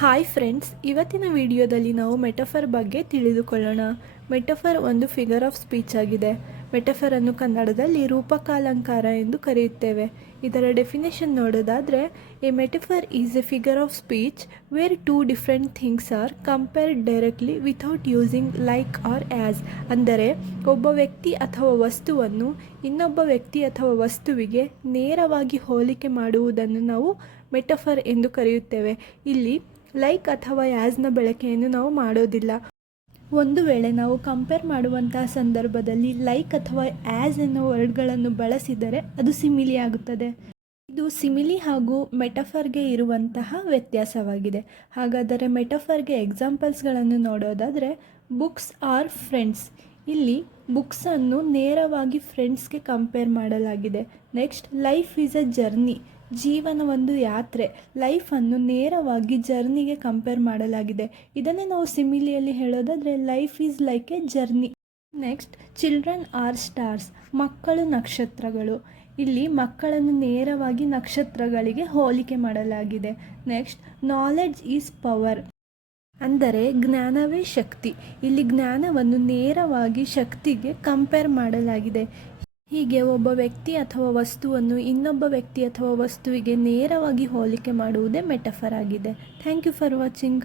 Hi friends, ಇವತ್ತಿನ ವಿಡಿಯೋದಲ್ಲಿ ನಾವು ಮೆಟಫರ್ ಬಗ್ಗೆ ತಿಳಿದುಕೊಳ್ಳೋಣ. ಮೆಟಫರ್ ಒಂದು ಫಿಗರ್ ಆಫ್ ಸ್ಪೀಚ್ ಆಗಿದೆ. ಮೆಟಫರ್ ಅನ್ನು ಕನ್ನಡದಲ್ಲಿ ರೂಪಕಾಲಂಕಾರ ಎಂದು ಕರೆಯುತ್ತೇವೆ. ಇದರ ಡೆಫಿನೇಷನ್ ನೋಡೋದಾದರೆ, a metaphor is a figure of speech where two different things are compared directly without using like or as. ಅಂದರೆ ಒಬ್ಬ ವ್ಯಕ್ತಿ ಅಥವಾ ವಸ್ತುವನ್ನು ಇನ್ನೊಬ್ಬ ವ್ಯಕ್ತಿ ಅಥವಾ ವಸ್ತುವಿಗೆ ನೇರವಾಗಿ ಹೋಲಿಕೆ ಮಾಡುವುದನ್ನು ನಾವು ಮೆಟಫರ್ ಎಂದು ಕರೆಯುತ್ತೇವೆ. ಇಲ್ಲಿ ಲೈಕ್ ಅಥವಾ ಆ್ಯಸ್ನ ಬಳಕೆಯನ್ನು ನಾವು ಮಾಡೋದಿಲ್ಲ. ಒಂದು ವೇಳೆ ನಾವು ಕಂಪೇರ್ ಮಾಡುವಂತಹ ಸಂದರ್ಭದಲ್ಲಿ ಲೈಕ್ ಅಥವಾ ಆ್ಯಸ್ ಎನ್ನುವ ವರ್ಡ್ಗಳನ್ನು ಬಳಸಿದರೆ ಅದು ಸಿಮಿಲಿ ಆಗುತ್ತದೆ. ಇದು ಸಿಮಿಲಿ ಹಾಗೂ ಮೆಟಫರ್ಗೆ ಇರುವಂತಹ ವ್ಯತ್ಯಾಸವಾಗಿದೆ. ಹಾಗಾದರೆ ಮೆಟಫರ್ಗೆ ಎಕ್ಸಾಂಪಲ್ಸ್ಗಳನ್ನು ನೋಡೋದಾದರೆ, ಬುಕ್ಸ್ ಆರ್ ಫ್ರೆಂಡ್ಸ್. ಇಲ್ಲಿ ಬುಕ್ಸನ್ನು ನೇರವಾಗಿ ಫ್ರೆಂಡ್ಸ್ಗೆ ಕಂಪೇರ್ ಮಾಡಲಾಗಿದೆ. Next, life is A journey. ಜೀವನ ಒಂದು ಯಾತ್ರೆ. ಲೈಫನ್ನು ನೇರವಾಗಿ ಜರ್ನಿಗೆ ಕಂಪೇರ್ ಮಾಡಲಾಗಿದೆ. ಇದನ್ನೇ ನಾವು ಸಿಮಿಲಿಯಲ್ಲಿ ಹೇಳೋದಾದರೆ, life is like A journey. Next, children are stars. ಮಕ್ಕಳು ನಕ್ಷತ್ರಗಳು. ಇಲ್ಲಿ ಮಕ್ಕಳನ್ನು ನೇರವಾಗಿ ನಕ್ಷತ್ರಗಳಿಗೆ ಹೋಲಿಕೆ ಮಾಡಲಾಗಿದೆ. Next, knowledge is power. ಅಂದರೆ ಜ್ಞಾನವೇ ಶಕ್ತಿ. ಇಲ್ಲಿ ಜ್ಞಾನವನ್ನು ನೇರವಾಗಿ ಶಕ್ತಿಗೆ ಕಂಪೇರ್ ಮಾಡಲಾಗಿದೆ. ಹೀಗೆ ಒಬ್ಬ ವ್ಯಕ್ತಿ ಅಥವಾ ವಸ್ತುವನ್ನು ಇನ್ನೊಬ್ಬ ವ್ಯಕ್ತಿ ಅಥವಾ ವಸ್ತುವಿಗೆ ನೇರವಾಗಿ ಹೋಲಿಕೆ ಮಾಡುವುದೇ ಮೆಟಫರ್ ಆಗಿದೆ. Thank you for watching.